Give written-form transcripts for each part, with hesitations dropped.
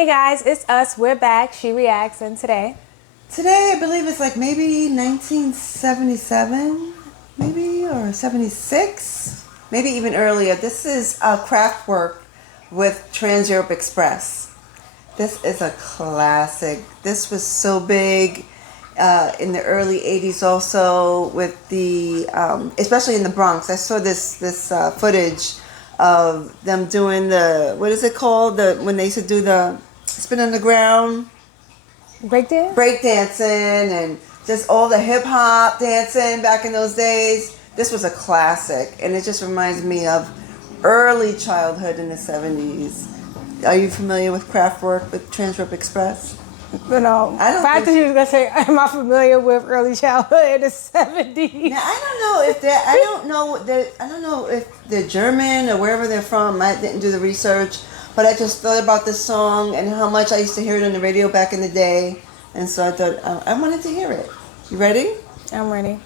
Hey guys, it's us. We're back. She Reacts, and today I believe it's like maybe 1977, maybe, or 76, maybe even earlier. This is Kraftwerk with Trans-Europe Express. This is a classic. This was so big in the early 80s also with the, especially in the Bronx. I saw this footage of them doing the, what is it called? When they used to do the spin on the ground. Breakdancing and just all the hip hop dancing back in those days. This was a classic, and it just reminds me of early childhood in the 70s. Are you familiar with Kraftwerk with Trans-Europe Express? No. I thought you was gonna say, am I familiar with early childhood in the 70s? Now, I don't know if they're German or wherever they're from. I didn't do the research, but I just thought about this song and how much I used to hear it on the radio back in the day, and so I thought I wanted to hear it. You ready? I'm ready.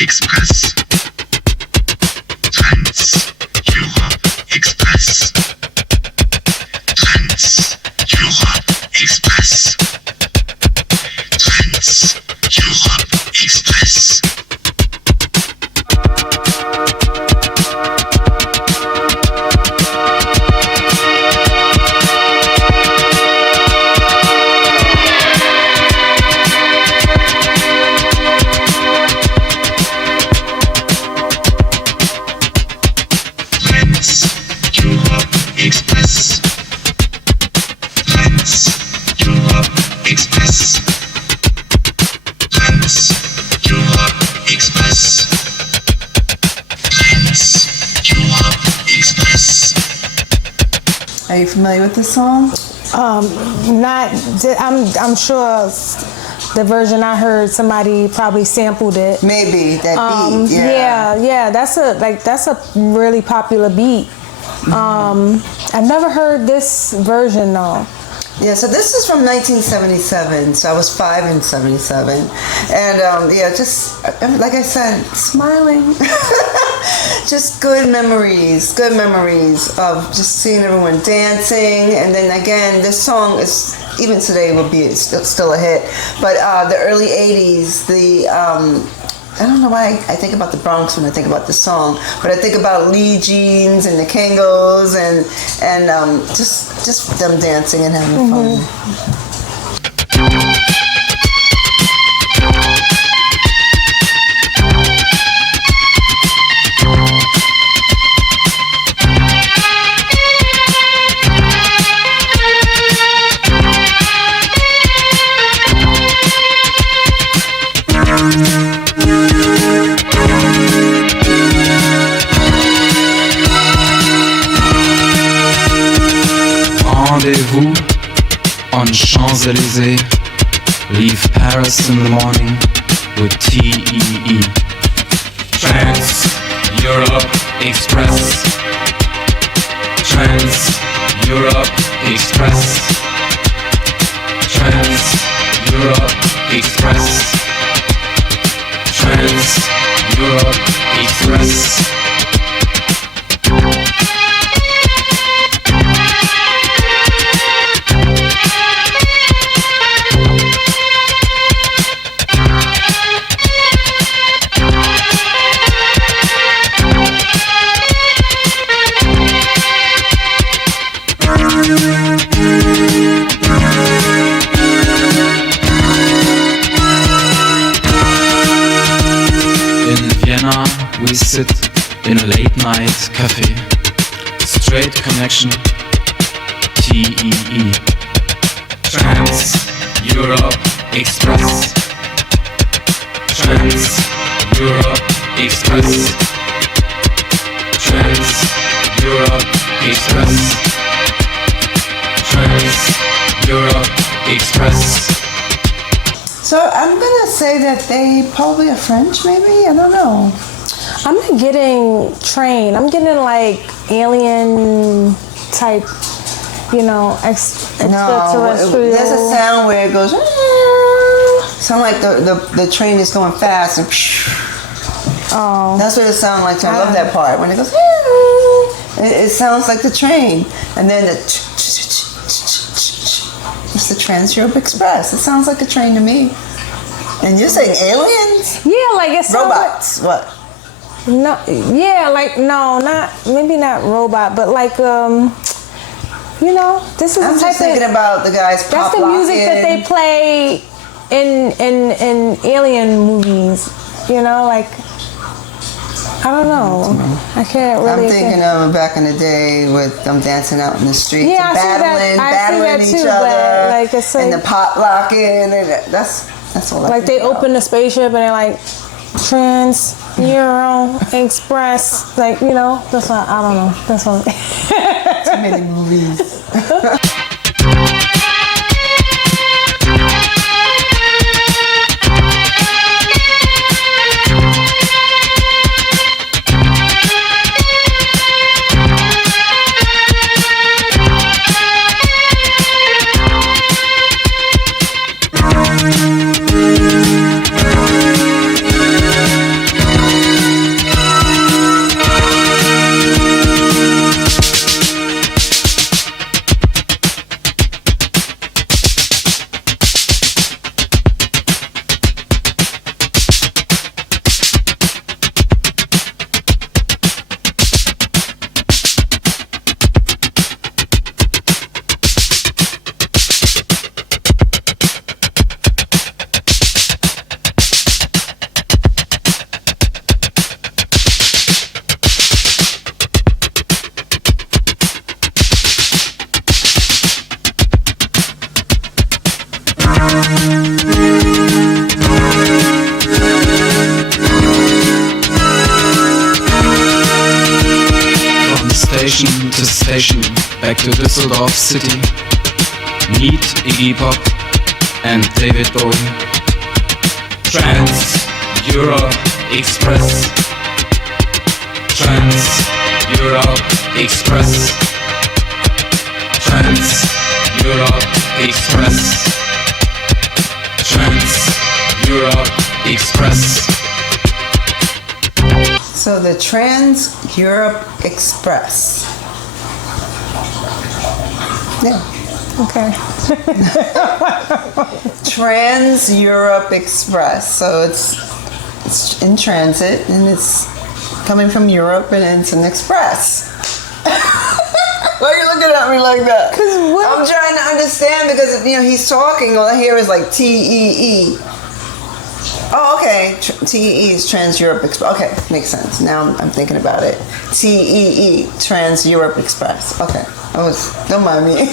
Express. Trans-Europe Express. Trans-Europe Express. Trans-Europe Express. Express. Trans-Europe Express. Trans-Europe Express. Trans-Europe Express. Are you familiar with this song? I'm sure the version I heard, somebody probably sampled it. Maybe that beat. Yeah. That's a really popular beat. I've never heard this version though. Yeah, so this is from 1977, so I was 5 in 77. And just like I said, smiling. Just good memories of just seeing everyone dancing. And then again, this song is, even today, will be still a hit. But the early 80s, I don't know why I think about the Bronx when I think about the song, but I think about Lee Jeans and the Kangos and just them dancing and having fun. Rendezvous on Champs-Élysées. Leave Paris in the morning with TEE. Trans-Europe Express. Trans-Europe Express. Trans-Europe Express. Trans-Europe Express. We sit in a late night cafe. Straight connection. TEE. Trans Europe Express. Trans Europe Express. Trans Europe Express. Trans Europe Express. So I'm gonna say that they probably are French, maybe? I don't know. I'm not getting train. I'm getting like alien type, extraterrestrial. There's a sound where it goes, sound like the train is going fast and Oh. that's what it sounds like. I love that part when it goes. It sounds like the train, and then it's the Trans Europe Express. It sounds like a train to me. And you're saying aliens? Yeah, like it's Robots? What? No, yeah, like no, maybe not robot, but like this is I'm the just type thinking of, about the guys. that's the music that they play in alien movies. Like I don't know, I can't really. I'm thinking of back in the day with them dancing out in the streets, Yeah, and I see that. battling I see each that too, other, but, like, it's and like- the pop locking, and that's all. I Like think they about. open the spaceship and they're like Trans Euro Express, like that's what I don't know. That's what. Too many movies. From station to station, back to Düsseldorf City. Meet Iggy Pop and David Bowie. Trans Europe Express. Trans Europe Express. Trans Europe Express. Trans Europe Express. So the Trans Europe Express. Yeah. Okay. Trans Europe Express. So it's in transit and it's coming from Europe and it's an express. Why are you looking at me like that? 'Cause what- I'm trying to understand because he's talking. All I hear is like TEE. Oh, okay. TEE is Trans Europe Express. Okay, makes sense. Now I'm thinking about it. TEE, Trans Europe Express. Okay, don't mind me.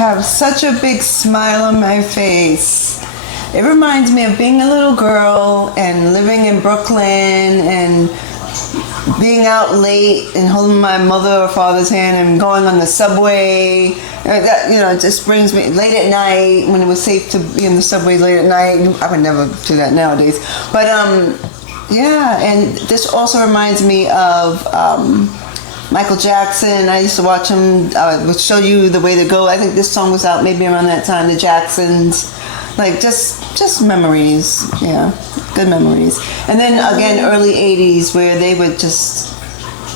have such a big smile on my face. It reminds me of being a little girl and living in Brooklyn and being out late and holding my mother or father's hand and going on the subway. That, it just brings me late at night when it was safe to be in the subway late at night. I would never do that nowadays. But yeah, and this also reminds me of Michael Jackson. I used to watch him. I would show you the way to go. I think this song was out maybe around that time. The Jacksons, like just memories. Yeah, good memories. And then again, early '80s where they would just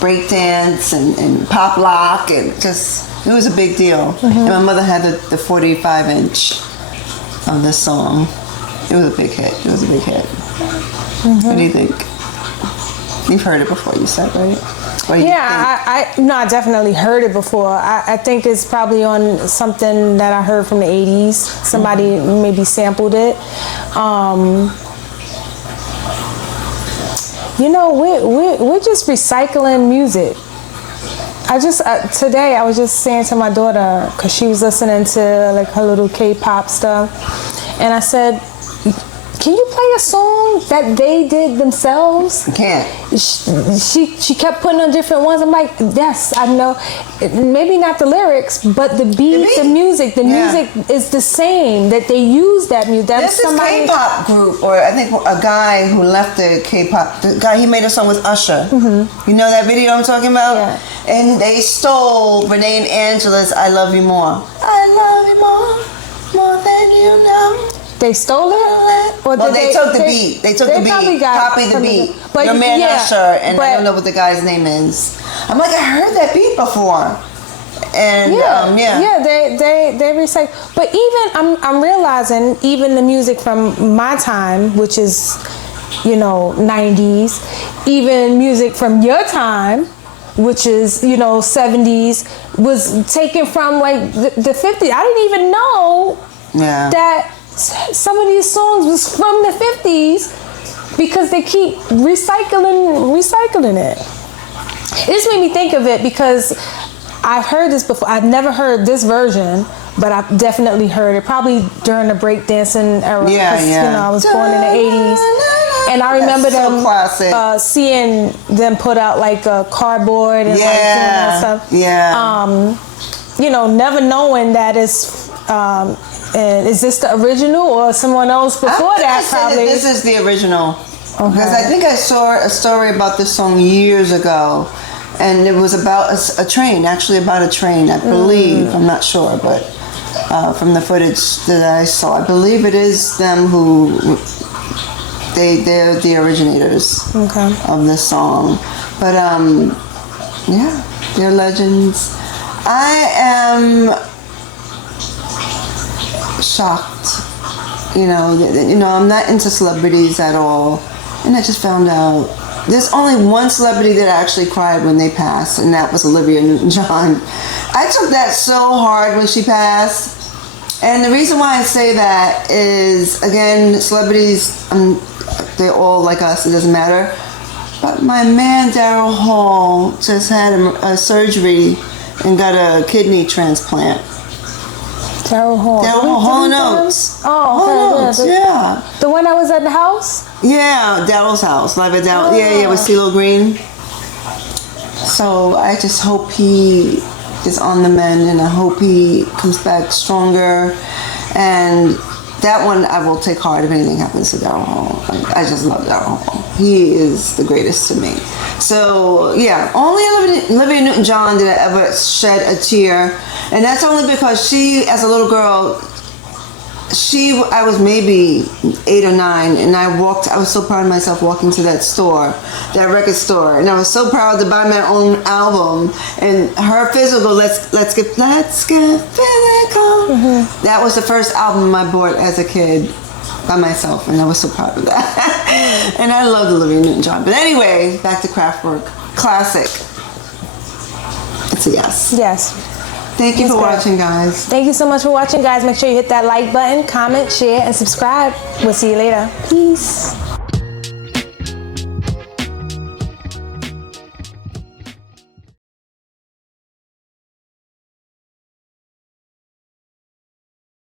break dance and pop lock and just it was a big deal. Mm-hmm. And my mother had the 45-inch of this song. It was a big hit. Mm-hmm. What do you think? You've heard it before, you said, right? I definitely heard it before. I think it's probably on something that I heard from the 80s. Somebody maybe sampled it. We're just recycling music. Today I was just saying to my daughter, because she was listening to like her little K-pop stuff, and I said, can you play a song that they did themselves? I can't. She kept putting on different ones. I'm like, yes, I know. Maybe not the lyrics, but the beat, the music. The music is the same. That they use that music. There's this K-pop group, or I think a guy who left the K-pop. The guy, he made a song with Usher. Mm-hmm. You know that video I'm talking about? Yeah. And they stole Renee and Angela's "I Love You More." I love you more than you know. They stole it? Or they took the beat. They took the beat. Copied the beat. But your man Usher, and I don't know what the guy's name is. I'm like, I heard that beat before. And they recycle. But even I'm realizing even the music from my time, which is 90s, even music from your time, which is 70s, was taken from like the 50s. I didn't even know that some of these songs was from the 50s because they keep recycling it. It just made me think of it because I've heard this before. I've never heard this version, but I've definitely heard it probably during the breakdancing era. I was born in the 80s. And I remember them seeing them put out like a cardboard and like doing that stuff. Never knowing that it's and is this the original or someone else before that? Probably this is the original. Okay. Because I think I saw a story about this song years ago, and it was about a train. Actually, about a train, I believe. I'm not sure, but from the footage that I saw, I believe it is them who they're the originators of this song. But they're legends. I am shocked. I'm not into celebrities at all, and I just found out there's only one celebrity that actually cried when they passed, and that was Olivia Newton-John. I took that so hard when she passed, and the reason why I say that is, again, celebrities, they're all like us, it doesn't matter, but my man Daryl Hall just had a surgery and got a kidney transplant. Daryl Hall. Hall & Oates. Oh, okay. Yeah. The one that was at the house? Yeah, Daryl's house. Live at Daryl. Yeah, with CeeLo Green. So I just hope he is on the mend, and I hope he comes back stronger. And that one I will take hard if anything happens to Daryl Hall. I just love Daryl Hall. He is the greatest to me. So yeah, only Olivia Newton-John did I ever shed a tear, and that's only because she, as a little girl, I was maybe 8 or 9, and I was so proud of myself walking to that store, that record store, and I was so proud to buy my own album, and her physical, let's get physical. Mm-hmm. That was the first album I bought as a kid by myself, and I was so proud of that. And I loved Olivia Newton-John. But anyway, back to Kraftwerk. Classic. It's a yes. Yes. Thank you for watching, guys. Thank you so much for watching, guys. Make sure you hit that like button, comment, share, and subscribe. We'll see you later. Peace.